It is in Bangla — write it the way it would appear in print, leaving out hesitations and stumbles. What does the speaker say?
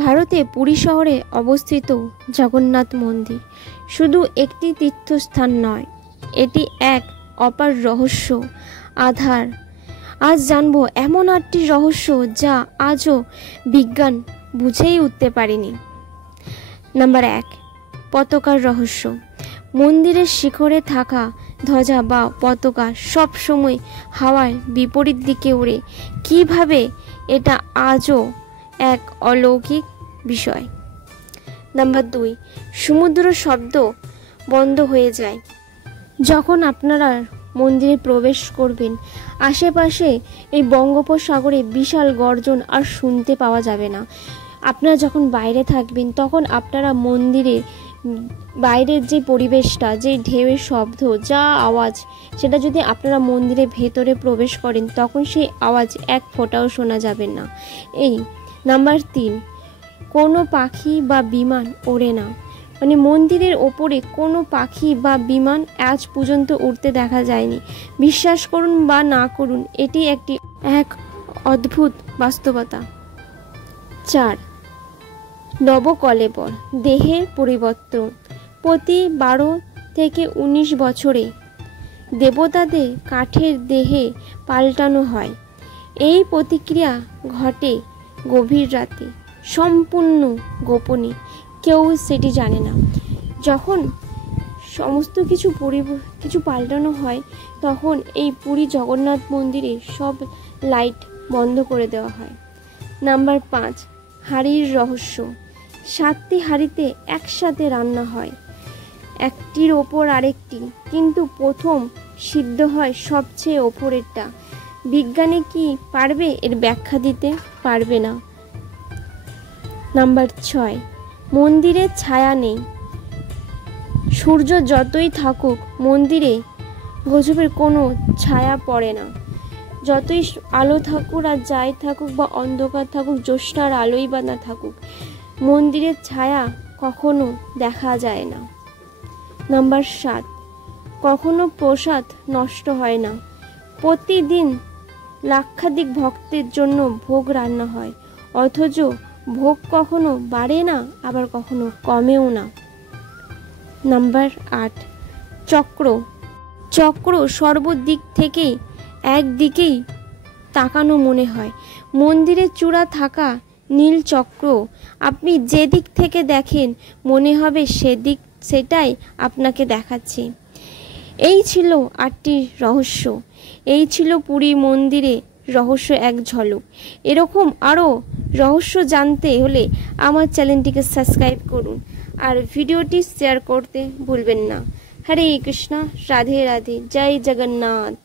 ভারতে পুরী শহরে অবস্থিত জগন্নাথ মন্দির শুধু একটি তীর্থস্থান নয়, এটি এক অপার রহস্য আধার। আজ জানবো এমন 8টি রহস্য যা আজও বিজ্ঞান বুঝেই উঠতে পারেনি। নাম্বার 1, পতাকার রহস্য। মন্দিরের শিখরে থাকা ধ্বজা বা পতাকা সব সময় হাওয়ায় বিপরীত দিকে ওড়ে। কিভাবে? এটা আজও এক অলৌকিক বিষয়। নাম্বার 2, সমুদ্র শব্দ বন্ধ হয়ে যায়। যখন আপনারা মন্দিরে প্রবেশ করবেন, আশেপাশে এই বঙ্গোপসাগরে বিশাল গর্জন আর শুনতে পাওয়া যাবে না। আপনারা যখন বাইরে থাকবেন তখন আপনারা মন্দিরে বাইরের যে পরিবেশটা, যে ঢেউয়ের শব্দ, যা আওয়াজ, সেটা যদি আপনারা মন্দিরে ভেতরে প্রবেশ করেন তখন সেই আওয়াজ এক ফোঁটাও শোনা যাবে না। এই নাম্বার 3, কোনো পাখি বা বিমান ওড়ে না। মানে মন্দিরের ওপরে কোনো পাখি বা বিমান আজ পর্যন্ত উড়তে দেখা যায়নি। বিশ্বাস করুন বা না করুন, এটি এক অদ্ভুত বাস্তবতা। 4, নবকলেবর, দেহের পরিবর্তন। প্রতি 12 থেকে 19 বছরে দেবতাদের কাঠের দেহে পাল্টানো হয়। এই প্রতিক্রিয়া ঘটে গভীর রাতে, সম্পূর্ণ গোপনে, কেউ সেটি জানে না। যখন সমস্ত কিছু পাল্টানো হয় তখন এই পুরী জগন্নাথ মন্দিরে সব লাইট বন্ধ করে দেওয়া হয়। নাম্বার 5, হাঁড়ির রহস্য। 7টি হাঁড়িতে একসাথে রান্না হয়, একটির ওপর আরেকটি, কিন্তু প্রথম সিদ্ধ হয় সবচেয়ে ওপরেরটা। বিজ্ঞানে কি পারবে এর ব্যাখ্যা দিতে? পারবে না। নাম্বার 6, মন্দিরে ছায়া নেই। সূর্য যতই থাকুক মন্দিরে গজবের কোনো ছায়া পড়ে না। যতই আলো থাকুক আর যাই থাকুক বা অন্ধকার থাকুক, জ্যোৎস্নার আলোই বা না থাকুক, মন্দিরের ছায়া কখনো দেখা যায় না। নাম্বার 7, কখনো প্রসাদ নষ্ট হয় না। প্রতিদিন লাক্ষাধিক ভক্তের জন্য ভোগ রান্না হয়, অথচ ভোগ কখনো বাড়ে না, আবার কখনো কমেও না। নাম্বার 8, চক্র সর্বদিক থেকেই একদিকেই তাকানো মনে হয়। মন্দিরের চূড়া থাকা নীল চক্র আপনি যেদিক থেকে দেখেন মনে হবে সেটাই আপনাকে দেখাচ্ছে। এই ছিল 8টি রহস্য। এই ছিল পুরী মন্দিরে রহস্য এক ঝলক। এরকম আরও রহস্য জানতে হলে আমার চ্যানেলটিকে সাবস্ক্রাইব করুন আর ভিডিওটি শেয়ার করতে ভুলবেন না। হরে কৃষ্ণ, রাধে রাধে, জয় জগন্নাথ।